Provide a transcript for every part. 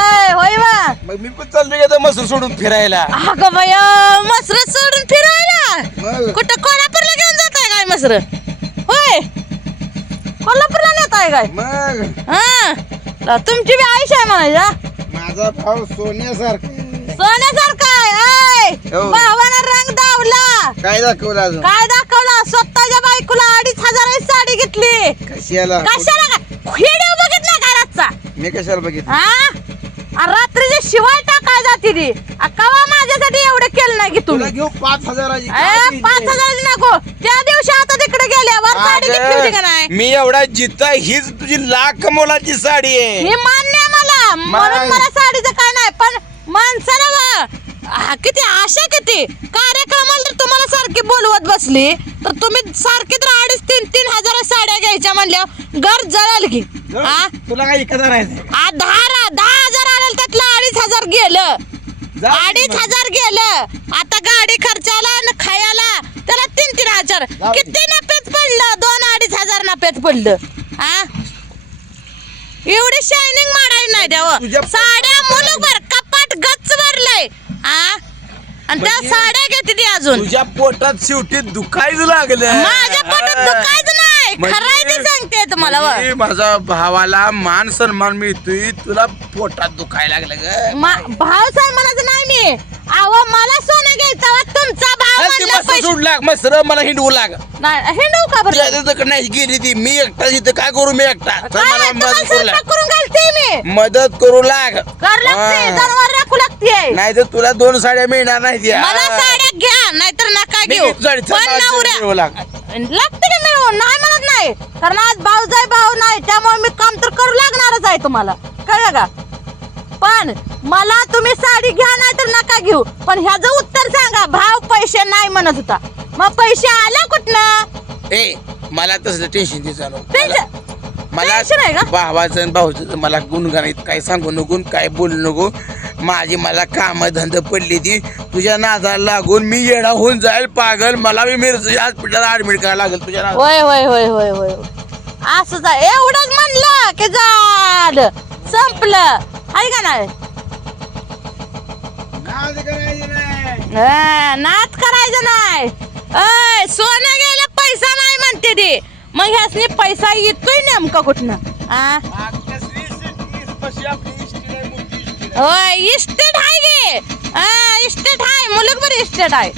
अय होय बा मग मी पण चाललो गेलो मसूर सोडून फिरायला. अगं बाया मसर सोडून फिरायला? कुठं कोल्हापूरला घेऊन जाताय काय मसर? होय? कोल्हापूरला नेताय काय? मग? हा? तुमची बी आयुष आहे म्हणायचा माझा भाव सोन्यासारखा सोन्यासारखा आहे ऐ, हो. भावानं रंग दावला. काय दाखवलं अजून? काय दाखवलं? स्वतःच्या बायकोला अडीच हजाराची साडी घेतली. कशाला? कशाला? काय व्हिडिओ बघितला का रातचा? मी कशाला बघितलं? हा? रात्रीचे शिवाय टाकाय जाते ती आ, कवा माझ्यासाठी एवढं केलं नाही की तुला तुम्ही? घेऊ पाच हजाराची ए, काय पाच केली? हजाराची नको. त्या दिवशी आता तिकडे गेल्यावर साडी घेतली होती का नाही? मी एवढा जिता हीच तुझी लाख मोलाची साडी आहे. हे मान्य आहे मला. म्हणून मला साडीचं काय नाही पण माणसाला वा- आ, किती आशा किती. कार्यक्रमाला तर तुम्हाला सारखी बोलवत बसली. तर तुम्ही सारखी तर अडीच तीन तीन हजार साड्या घ्यायच्या म्हणल्यावर घर जळाल की. हा? तुला काय इकडे राहायचं दहा रा- दहा हजार आलं त्यातलं अडीच हजार गेलं. जा. अडीच. हजार गेलं. आता गाडी खर्चाला आणि खायला त्याला तीन तीन हजार. जाऊ दे. किती नफेच पडलं? दोन अडीच हजार नफेच पडलं. हा? एवढी शायनिंग मारायला नाही द्यावं. तुझ्या साड्या मुलभर कपाट गच्च भरलंय. हा? आणि त्या म्हणजे- साड्या घेते ती अजून. तुझ्या पोटात शेवटी दुखायचं लागलं माझ्या पोटात दुखायचं नाही म्हणजे- ते सांगते तुम्हाला व. म्हणजे माझा भावाला मान सन्मान मिळतोय तुला पोटात दुखायला लागलं ग. मा- भाव म्हणायचं नाही मी. अहो मला सोनं घ्यायचं व तुमचा भाव अरे ती म्हणला मस्त पैसे सोड लाग मस्त मला हिंडवू लाग. नाही हिंडू का बरं? नाही गेली ती मी एकटा इथं काय करू मी एकटा. तर काय मला तुम्हाला मदत करू स्वयंपाक लाग. करून घालते मी. मदत करू लाग. कर लागते हा. जनावर राखू लागते. नाही तर तुला दोन साड्या मिळणार नाही त्या मला साड्या घ्या नाहीतर नका घेऊ. पण नवऱ्या. लागते नाही म्हणत नाही. कारण आज भाऊ जाय भाऊ नाही त्यामुळे मी काम तर करू लागणारच आहे तुम्हाला. कळलं का? पण मला तुम्ही साडी घ्या नाही तर नका घेऊ. पण ह्याचं उत्तर सांगा भाव पैसे नाही म्हणत होता. मग पैसे आला कुठनं? ए मला तसलं टेन्शन मला टेन्शन आहे का? भावाचं आणि भाऊचं मला गुणगाणीत काय सांगू नको काय बोलू नको. माझी मला काम धंद पडली ती. तुझ्या नादाला लागून मी येडा होऊन जाईल पागल. मला मी मिरची हॉस्पिटलला ऍडमिट करायला लागेल तुझ्या नादाला. होय होय होय होय होय. असंच आहे एवढंच म्हणलं की झालं संपलं. आहे का नाही? नाद करायचं नाही. हा, नाद करायचं नाही. अय सोनं घ्यायला पैसा नाही म्हणते ते. मग ह्यासनी पैसा येतोय नेमका कुठनं? हा आता श्री सिद्धीस पशी आपली होय इस्टेट आहे गे इस्टेट आहे मुलग बरी इस्टेट आहे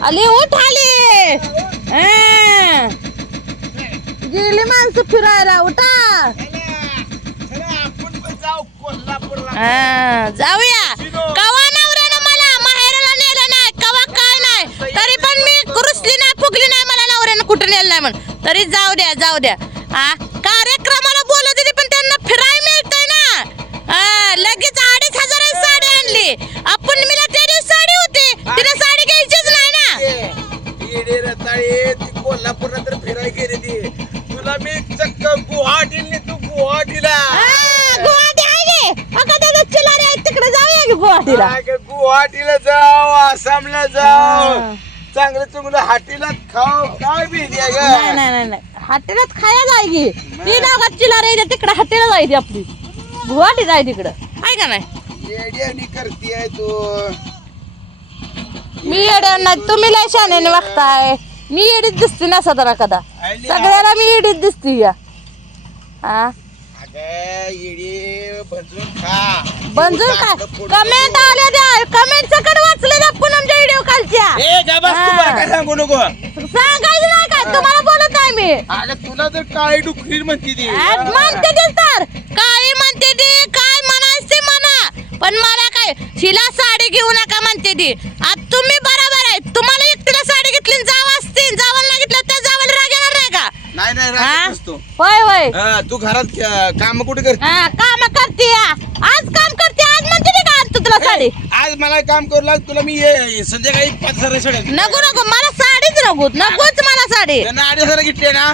आली उठ. आली गेली माणसं फिरायला उठा जाऊया कवा नवऱ्यानं मला माहेराला नेलं नाही कवा काय नाही तरी पण मी कुरुसली नाही फुगली नाही मला नवऱ्यानं कुठं नेलं नाही म्हणून तरी जाऊ द्या जाऊ द्या हा कार्यक्रमाला बोलत होती पण त्यांना फिराय मिळतंय ना हा, लगेच अडीच हजाराची साडी आणली आपण मला त्या दिवशी साडी होती तिला साडी घ्यायचीच नाही ना ये, येडे रताळे, ती कोल्हापूरला तर फिरायला गेली ती तुला मी चक्क गुवाहाटीला तू गुवाहाटीला हा, गुवाहाटी आहे गे अगं त्याचं चिल्लारे आहे तिकडे जाऊया की गुवाहाटीला. गुवाहाटीला जाऊ आसामला जाऊ. चांगलं चांगलं हाटीला खाऊ काय भीती आहे नाही ग? नाही नाही नाही हॉटेलात खाया जायची ती नागात चिल्लार आहे तिकडे हॉटेला जायची आपली. गुवाहाटी जाय तिकडं. आहे का नाही? येड्यानी करतीये तू. मी येड्या नाही तुम्ही लय शाण्याने वागताय. मी येडीच दिसते ना सदरा कदा. सगळ्याला मी येडीच दिसते या. हा? अगं येडी भंजून खा. बंजून काय कमेंट आल्या द्या. कमेंट सकट पूनमच्या व्हिडिओ ए जा बस तू मला काय सांगू नको. सांगायचं नाही काय? तुम्हाला बोलत नाही मी. तुला तर काळी डुकरी म्हणते ती. आज म्हणते ते तर. काय म्हणते ती काय म्हणायचं म्हणा. पण मला काय हिला साडी घेऊ नका म्हणते ती. आज तुम्ही बरोबर आहे. तुम्हाला एकटीला साडी घेतली जाव असतील. जावाला नाही घेतलं तर जावाला राग येणार नाही का? नाही नाही नसतो. होय होय. हा, तू घरात काम कुठे करते काम करते आज म्हणते ती का आणतो तुला मला काम करू लाग तुला मी ये- संध्याकाळी पाच हजार सोडेल नको नको मला साडीच नको नकोच मला साडी. त्यांना अडीच हजार घेतले ना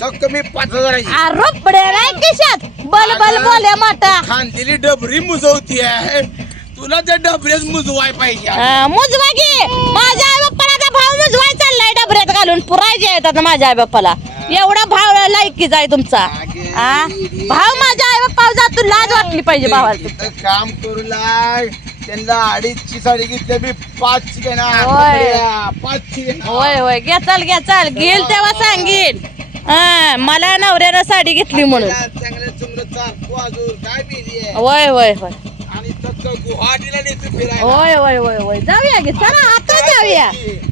चक्क मी पाच हजाराची रोपडे नाही केशात. बल बल बोले मोठा खांदेली डबरी मुजवती आहे तुला त्या डबऱ्यात मुजवाय पाहिजे. हा, मुजवा की. माझ्या आई बाप्पाला भाव मुजवाय चाललाय डबऱ्यात घालून. पुरायचे आहेत आता माझ्या आई बाप्पाला एवढा भाव लायकीचा आहे तुमचा. भाव माझ्या आई बाप्पा भाऊ जा तू लाज वाटली पाहिजे भावाला इथं काम करू लाग. त्यांना अडीचची साडी घेतली मी पाचची होय. पाचची घेणार. होय होय. घ्या चाल घ्या चाल. घेईल तेव्हा सांगेल हा मला नवऱ्यानं साडी घेतली म्हणून. चांगलं चांगलं चालतो अजून. काय बिझी आहे? होय होय होय. आणि तसं गुवाहाटीला नेतो फिरायला. होय होय होय होय. जाऊया गे चला आता जाऊया.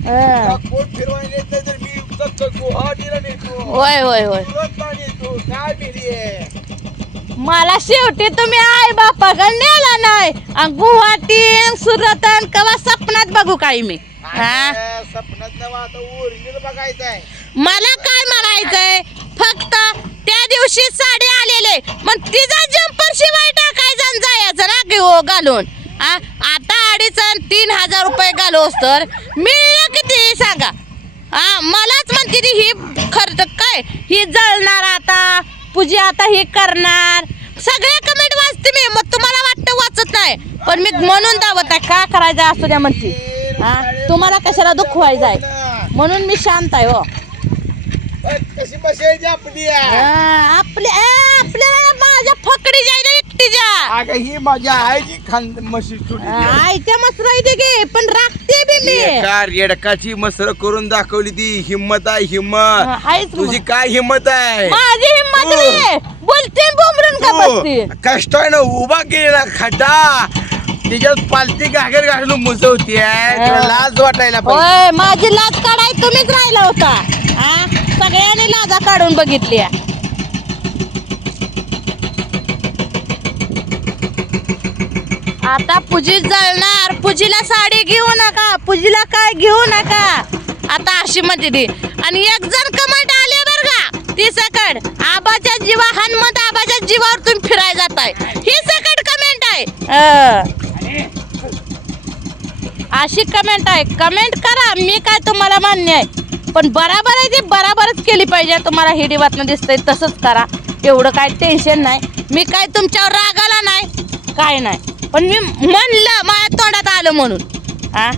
हा. कोण फिरवायला नेत नाही तर मी तसं गुवाहाटीला नेतो. होय होय होय. सुरतला नेतो. काय आहे? मला शेवटी तुम्ही आई बापाकडे नेला नाही. आणि गुवाहाटी सुरत आणि कवा सपनात बघू काही मी? हा? अरे, सपनात नवा आता ओरिजिनल बघायचं आहे. मला काय म्हणायचंय फक्त त्या दिवशी साडी आलेले. मग तिचा जंपर शिवाय टाकायचा आणि जायचं ना घेऊ घालून. आ, आता अडीच आणि तीन हजार रुपये घालूस तर. मिळलं किती सांगा? हा? मलाच म्हणते ती ही खर्च काय? ही जळणार आता. पूजा आता ही करणार. सगळे कमेंट वाचते मी. मग तुम्हाला वाटतं वाचत नाही. पण मी म्हणून दावत आहे. का करायचं असू द्या म्हणते. हा? तुम्हाला कशाला दुखवायचं आहे? म्हणून मी शांत आहे हो. आपली आपल्याला माझ्या फकडी जायला अगं ही माझी आईची म्हशी आईच्या मसरा इथे गे पण राखते एका रेडकाची मसर करून दाखवली ती. हिम्मत आहे हा, हिम्मत आहेच. तुझी काय हिम्मत आहे? माझी हिंमत तू. नाही बोलते बोंबरून का बसते? तू कष्टाने उभा केलेला खड्डा. त्याच्यात पालती घागर घालून मुजवती तुला हा. लाज वाटायला पाहिजे. होय माझी लाज काढाय तुम्हीच राहिला होता. आ सगळ्यांनी लाजा काढून बघितली आता पूजी जळणार. पूजीला साडी घेऊ नका पूजीला काय घेऊ नका. आता अशी म्हणते ती. आणि एक जण कमेंट आले बर का? ती सकड. आबाच्या जीवा हनुमंत आबाच्या जीवावर तुम्ही फिराय जाताय. ही सकड कमेंट आहे. अशी कमेंट आहे. कमेंट करा. मी काय तुम्हाला मान्य आहे. पण बराबर आहे ती. बराबरच केली पाहिजे. तुम्हाला हिडी वाटणं दिसतंय तसंच करा. एवढं काय टेन्शन नाही. मी काय तुमच्यावर रागाला नाही. काय नाही. पण मी म्हणलं माझ्या तोंडात आलं म्हणून. हा?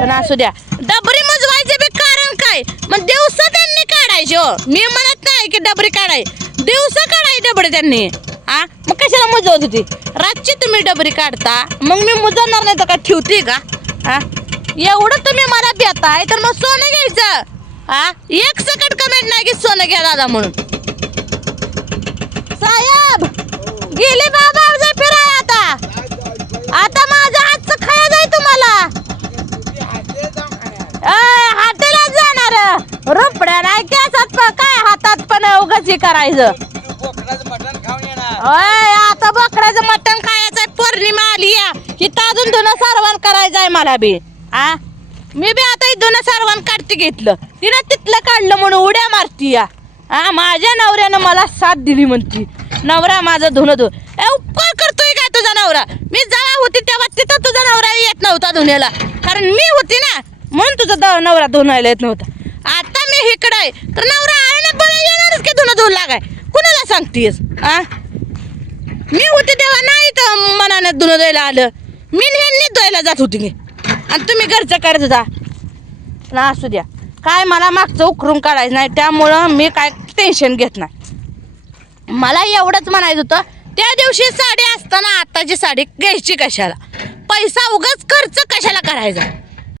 पण असू द्या. डबरी मुजवायचे बी कारण काय? मग दिवस त्यांनी काढायचे हो. मी म्हणत नाही की डबरी काढाय. दिवस काढाय डबरी त्यांनी. हा? मग कशाला मुजवत होती? रातची तुम्ही डबरी काढता. मग मी मुजवणार नाही तर का ठेवते का? हा? एवढं तुम्ही मला देताय तर मग सोनं घ्यायचं. हा? एक सकट कमेंट नाही की सोनं घ्या दादा म्हणून साहेब गेले बाबा जाय फिराय आता आता माझं हातचं खाया जाय तुम्हाला अय, हाटेला जाणार रुपड्या नाही केसात प- काय हातात पण उगाच हे करायचं? मटण खाऊन येणार अय आता बोकडाचं मटण खायचंय पौर्णिमा आली या. इथं अजून धुणं सारवण करायचंय मला बी. आ? मी बी आता हे धुणं सारवण काढते घेतलं. तिनं तिथलं काढलं म्हणून उड्या मारती या. हा माझ्या नवऱ्यानं मला साथ दिली म्हणती. नवरा माझा धुणं धु ए, उपकार करतोय काय तुझा नवरा? मी जळा होती तेव्हा तिथं तुझा नवरा येत नव्हता धुण्याला. कारण मी होती ना म्हणून तुझा द- नवरा धुणायला येत नव्हता. आता मी इकडं आहे. तर नवरा आहे ना बरं येणारच की धुणं धुवून लागाय. कुणाला सांगतेस आ? मी होते तेव्हा नाही तर मनानं धुणं द्यायला आलं. मी नेहमी द्यायला जात होती मी. आणि तुम्ही घरचं करत होता पण असू द्या. काय मला मागचं उकरून काढायचं नाही त्यामुळं मी काय टेन्शन घेत नाही. मला एवढंच म्हणायचं होतं त्या दिवशी साडी असताना आताची साडी घ्यायची कशाला? पैसा उगाच खर्च कशाला करायचा?